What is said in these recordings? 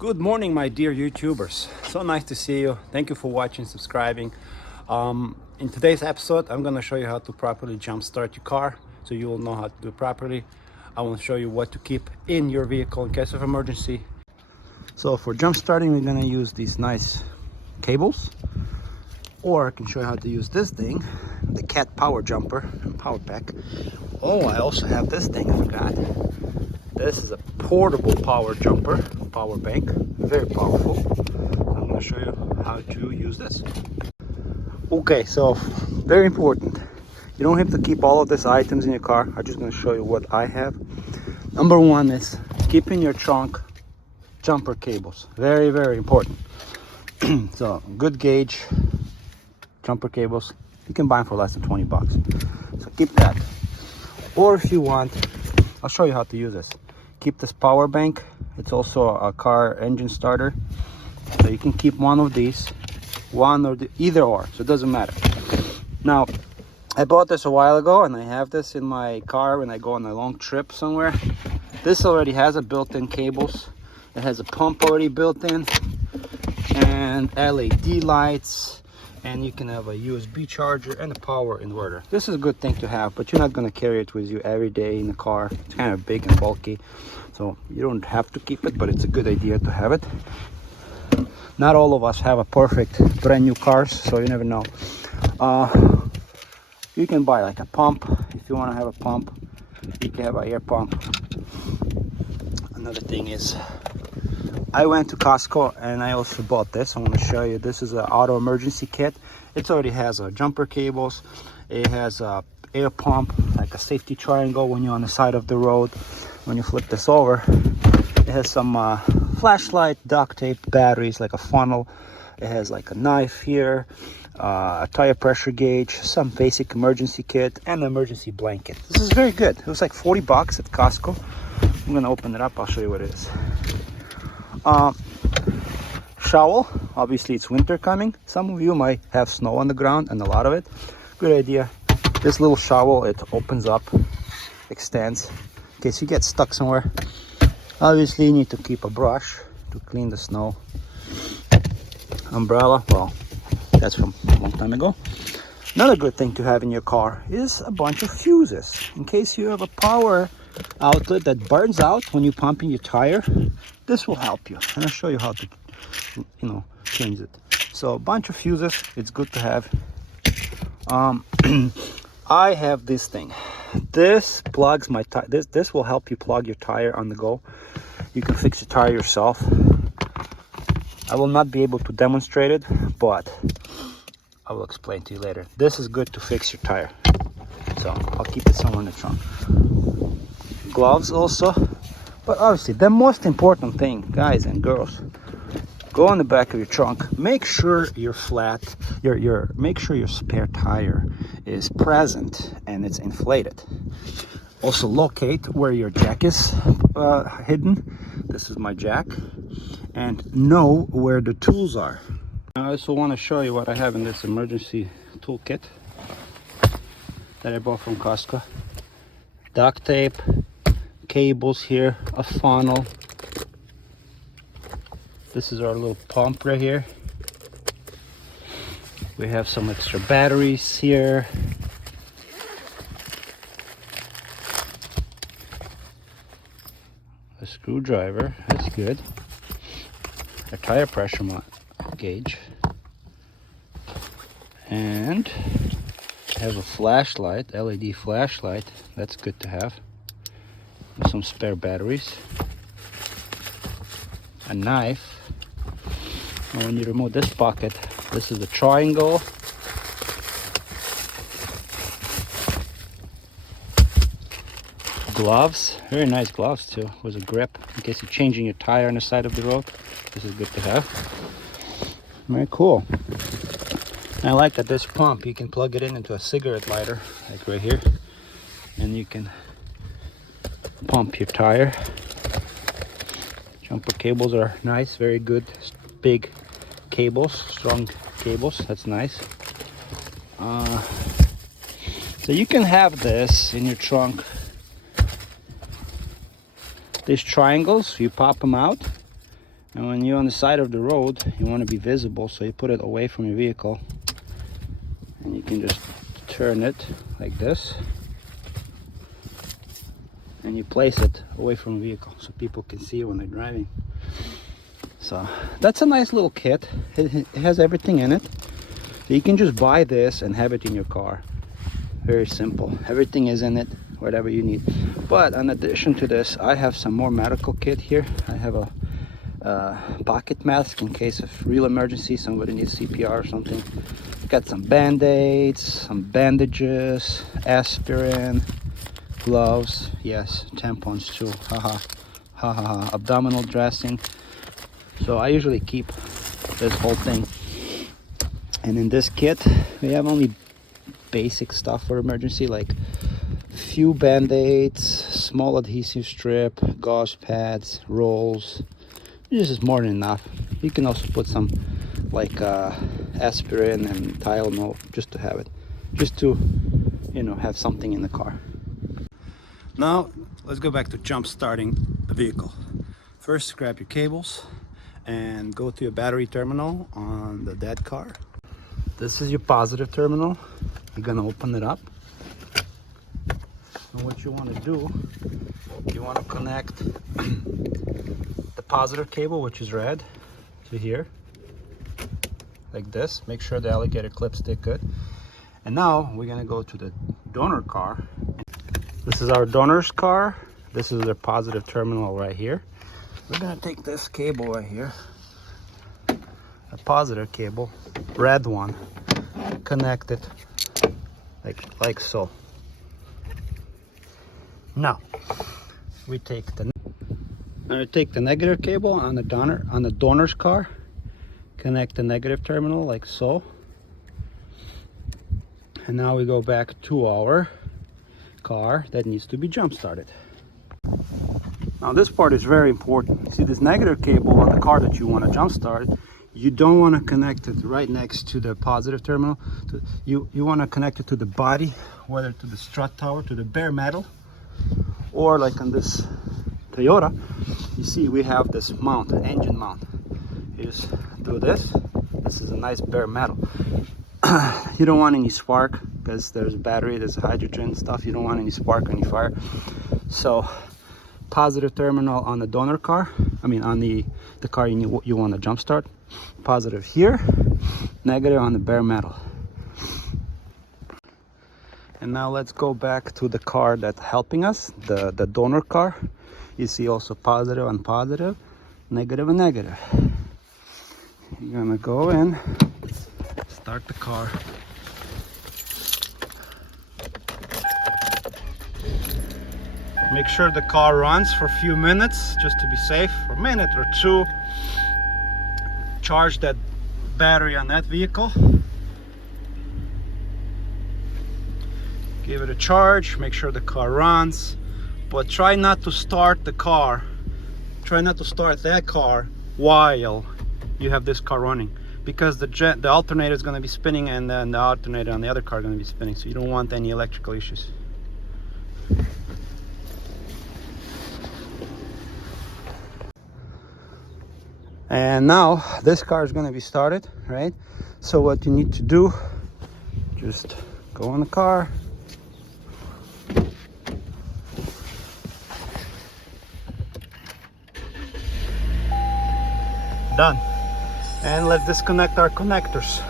Good morning, my dear YouTubers. So nice to see you. Thank you for watching, subscribing. In today's episode, I'm going to show you how to properly jump start your car so you will know how to do it properly. I will show you what to keep in your vehicle in case of emergency. So for jump starting, we're going to use these nice cables, or I can show you how to use this thing, the Cat Power Jumper and Power Pack. Oh, I also have this thing, I forgot. This is a portable power jumper, power bank, very powerful. I'm going to show you how to use this. Okay, so very important. You don't have to keep all of these items in your car. I'm just going to show you what I have. Number one is keep in your trunk jumper cables. Very, very important. So good gauge jumper cables. You can buy them for less than 20 bucks. So keep that. Or if you want, I'll show you how to use this. Keep this power bank. It's also a car engine starter. So you can keep one of these, one or either or, so it doesn't matter. Now, I bought this a while ago and I have this in my car when I go on a long trip somewhere. This already has a built-in cables. It has a pump already built in and LED lights, and you can have a USB charger and a power inverter. This is a good thing to have, but you're not going to carry it with you every day in the car. It's kind of big and bulky, so you don't have to keep it, but it's a good idea to have it. Not all of us have a perfect brand new cars, so you never know. You can buy like a pump if you want to have a pump. You can have an air pump. Another thing is, I went to Costco and I also bought this. I'm going to show you. This is an auto emergency kit. It already has jumper cables. It has a air pump, like a safety triangle when you're on the side of the road. When you flip this over, it has some flashlight, duct tape, batteries, like a funnel. It has like a knife here, a tire pressure gauge, some basic emergency kit, and an emergency blanket. This is very good. It was like 40 bucks at Costco. I'm going to open it up. I'll show you what it is. Shovel. Obviously it's winter coming. Some of you might have snow on the ground, and a lot of it. Good idea. This little shovel, it opens up, extends in case you get stuck somewhere. Obviously you need to keep a brush to clean the snow. Umbrella, well, that's from a long time ago. Another good thing to have in your car is a bunch of fuses in case you have a power outlet that burns out when you pump in your tire. This will help you, and I'll show you how to change it. So a bunch of fuses, it's good to have. I have this thing. This plugs my tire. This will help you plug your tire on the go. You can fix your tire yourself. I will not be able to demonstrate it, but I will explain to you later. This is good to fix your tire, so I'll keep it somewhere in the trunk. Gloves also, but obviously the most important thing, guys and girls, go on the back of your trunk. Make sure your flat, make sure your spare tire is present and it's inflated. Also locate where your jack is hidden. This is my jack, and know where the tools are. I also want to show you what I have in this emergency toolkit that I bought from Costco. Duct tape, cables here, a funnel. This is our little pump right here. We have some extra batteries here. A screwdriver, that's good. A tire pressure gauge. And have a flashlight, LED flashlight. That's good to have. Some spare batteries. A knife. And when you remove this pocket, this is the triangle. Gloves, very nice gloves too, with a grip in case you're changing your tire on the side of the road. This is good to have. Very cool. I like that this pump, you can plug it into a cigarette lighter, like right here, and you can pump your tire. Jumper cables are nice, very good, big cables, strong cables. That's nice. So you can have this in your trunk. These triangles, you pop them out And when you're on the side of the road, you want to be visible, so you put it away from your vehicle. And you can just turn it like this. And you place it away from the vehicle so people can see when they're driving. So that's a nice little kit. It has everything in it. You can just buy this and have it in your car. Very simple. Everything is in it, whatever you need. But in addition to this, I have some more medical kit here. I have a pocket mask in case of real emergency, somebody needs CPR or something. Got some band-aids, some bandages, aspirin, gloves, yes, tampons too, haha, abdominal dressing. So I usually keep this whole thing. And in this kit, we have only basic stuff for emergency, like few band-aids, small adhesive strip, gauze pads, rolls. This is more than enough. You can also put some like aspirin and Tylenol just to have it, just to, you know, have something in the car. Now let's go back to jump starting the vehicle. First, grab your cables and go to your battery terminal on the dead car. This is your positive terminal. You're gonna open it up. And what you want to do, you want to connect the positive cable, which is red, to here, like this. Make sure the alligator clips stick good. And now we're gonna go to the donor car. This is our donor's car. This is their positive terminal right here. We're gonna take this cable right here, a positive cable, red one, connect it like so. Now we take the negative cable on the donor's car, connect the negative terminal like so. And now we go back to our car that needs to be jump started. Now this part is very important. See this negative cable on the car that you want to jump start, you don't want to connect it right next to the positive terminal. You want to connect it to the body, whether to the strut tower, to the bare metal, or like on this Toyota, you see we have this mount, engine mount. You just do this. This is a nice bare metal. You don't want any spark because there's battery, there's hydrogen stuff. You don't want any spark or any fire. So positive terminal on the donor car, I mean on the car you want to jump start. Positive here, negative on the bare metal. And now let's go back to the car that's helping us, the donor car. You see also positive and positive, negative and negative. You're gonna go in, start the car. Make sure the car runs for a few minutes just to be safe, for a minute or two. Charge that battery on that vehicle. Give it a charge, make sure the car runs, but try not to start the car. Try not to start that car while you have this car running, because the alternator is going to be spinning and then the alternator on the other car is going to be spinning, so you don't want any electrical issues. And now this car is going to be started, right? So what you need to do, just go in the car, done. And let's disconnect our connectors.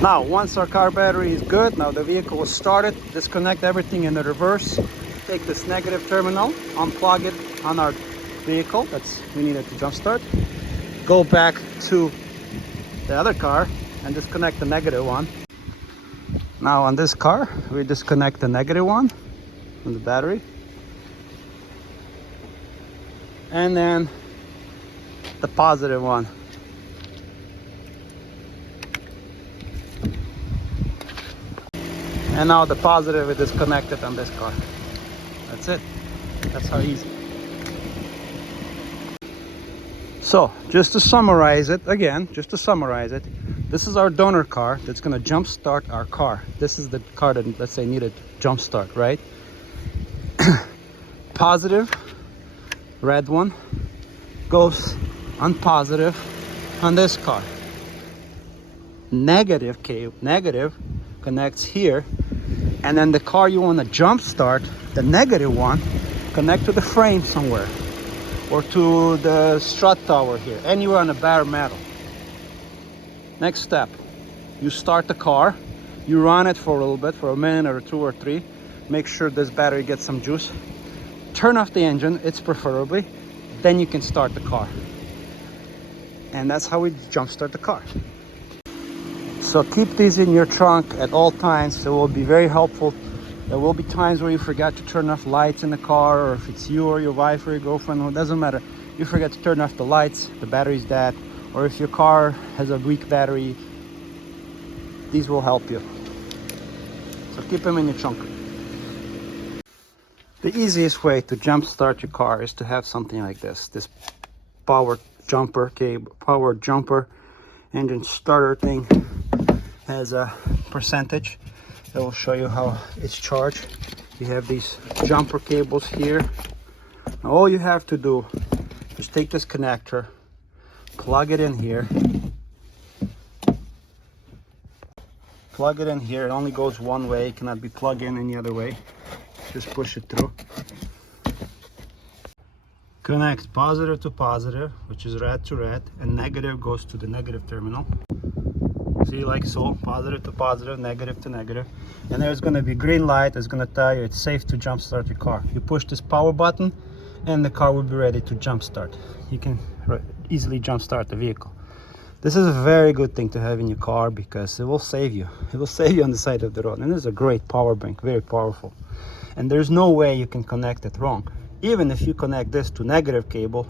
Now once our car battery is good, now the vehicle was started, disconnect everything in the reverse, take this negative terminal, unplug it on our vehicle that's we needed to jump start, go back to the other car and disconnect the negative one. Now on this car we disconnect the negative one from the battery, and then the positive one. And now the positive is disconnected on this car. That's it. That's how easy. So just to summarize it again, this is our donor car that's going to jump start our car. This is the car that, let's say, needed jump start, right? Positive red one goes on positive on this car. Negative connects here, and then the car you want to jump start, the negative one, connect to the frame somewhere or to the strut tower here, anywhere on the bare metal. Next step, you start the car, you run it for a little bit, for a minute or two or three, make sure this battery gets some juice, turn off the engine, it's preferably, then you can start the car. And that's how we jump start the car. So keep these in your trunk at all times. It will be very helpful. There will be times where you forget to turn off lights in the car, or if it's you or your wife or your girlfriend, it doesn't matter. You forget to turn off the lights, the battery's dead, or if your car has a weak battery, these will help you. So keep them in your trunk. The easiest way to jump start your car is to have something like this power jumper cable, power jumper engine starter thing. Has a percentage that will show you how it's charged. You have these jumper cables here. Now all you have to do is take this connector, plug it in here, it only goes one way, it cannot be plugged in any other way. Just push it through. Connect positive to positive, which is red to red, and negative goes to the negative terminal. See, like so, positive to positive, negative to negative. And there's going to be green light that's going to tell you it's safe to jump start your car. You push this power button and the car will be ready to jump start. You can easily jump start the vehicle. This is a very good thing to have in your car because it will save you. It will save you on the side of the road. And this is a great power bank, very powerful. And there's no way you can connect it wrong. Even if you connect this to negative cable,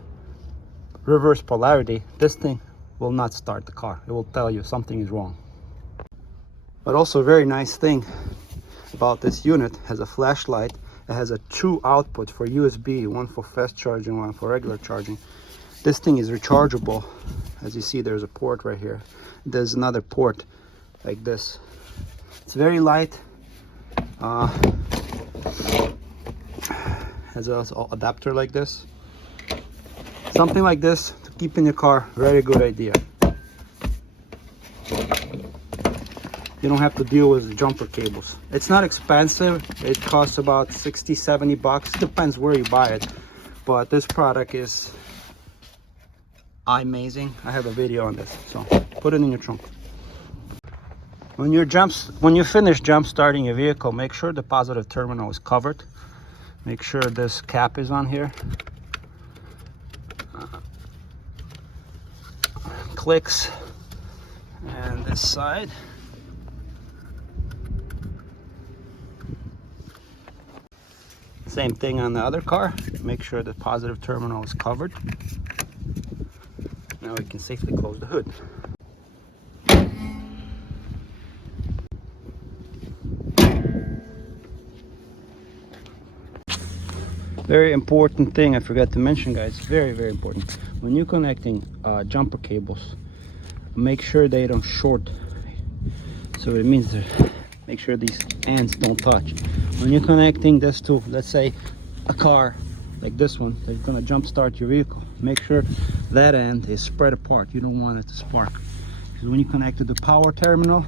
reverse polarity, this thing will not start the car. It will tell you something is wrong. But also a very nice thing about this unit, has a flashlight. It has a two output for USB, one for fast charging, one for regular charging. This thing is rechargeable. As you see, there's a port right here. There's another port like this. It's very light. Has an adapter like this. Something like this to keep in your car, very good idea. You don't have to deal with the jumper cables. It's not expensive. It costs about 60-70 bucks. Depends where you buy it. But this product is amazing. I have a video on this, so put it in your trunk. When you finish jump starting your vehicle, make sure the positive terminal is covered. Make sure this cap is on here. Clicks, and this side. Same thing on the other car. Make sure the positive terminal is covered. Now we can safely close the hood. Very important thing I forgot to mention, guys, very important. When you're connecting jumper cables, make sure they don't short. So it means that make sure these ends don't touch. When you're connecting this to, let's say, a car like this one that's gonna jump start your vehicle, make sure that end is spread apart. You don't want it to spark, because when you connect to the power terminal,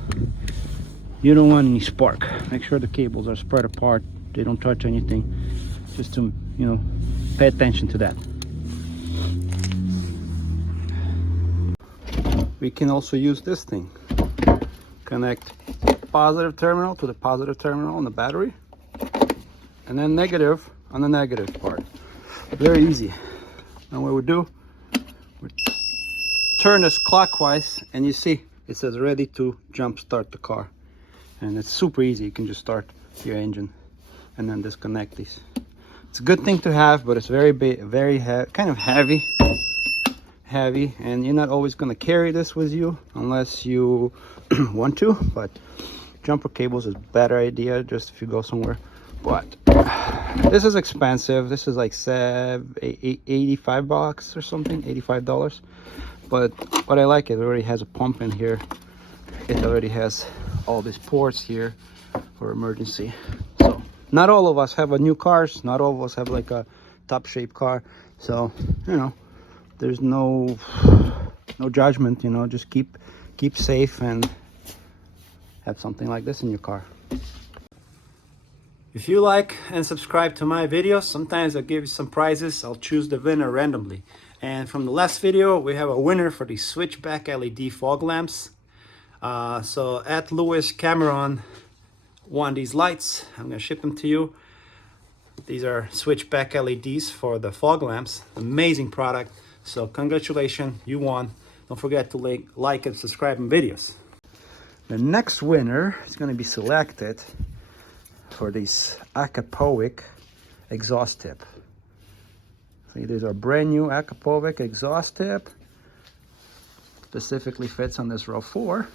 you don't want any spark. Make sure the cables are spread apart, they don't touch anything, just to, you know, pay attention to that. We can also use this thing. Connect positive terminal to the positive terminal on the battery, and then negative on the negative part. Very easy. Now what we do, we turn this clockwise, and you see it says ready to jump start the car. And it's super easy. You can just start your engine and then disconnect these. It's a good thing to have, but it's very big, kind of heavy, and you're not always going to carry this with you unless you want to. But jumper cables is a better idea just if you go somewhere. But this is expensive. This is like 85 bucks or something, $85. But what I like, it already has a pump in here. It already has all these ports here for emergency. So not all of us have a new cars. Not all of us have like a top shape car. So, you know, there's no judgment, you know, just keep safe and have something like this in your car. If you like and subscribe to my videos, sometimes I'll give you some prizes. I'll choose the winner randomly. And from the last video, we have a winner for the switchback LED fog lamps. So at Lewis Cameron won these lights. I'm gonna ship them to you. These are switchback LEDs for the fog lamps. Amazing product. So congratulations, you won. Don't forget to like and subscribe in videos. The next winner is gonna be selected for this Acapovic exhaust tip. See, these are brand new Acapovic exhaust tip. Specifically fits on this RAV4.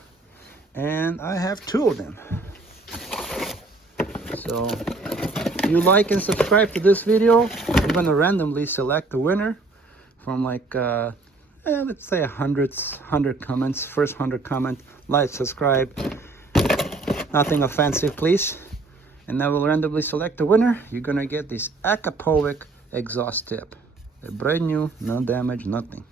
And I have 2 of them. So if you like and subscribe to this video, I'm gonna randomly select the winner from like let's say 100 comments. First 100 comment, like, subscribe, nothing offensive please, and I will randomly select the winner. You're gonna get this Acapovic exhaust tip. They're brand new, no damage, nothing.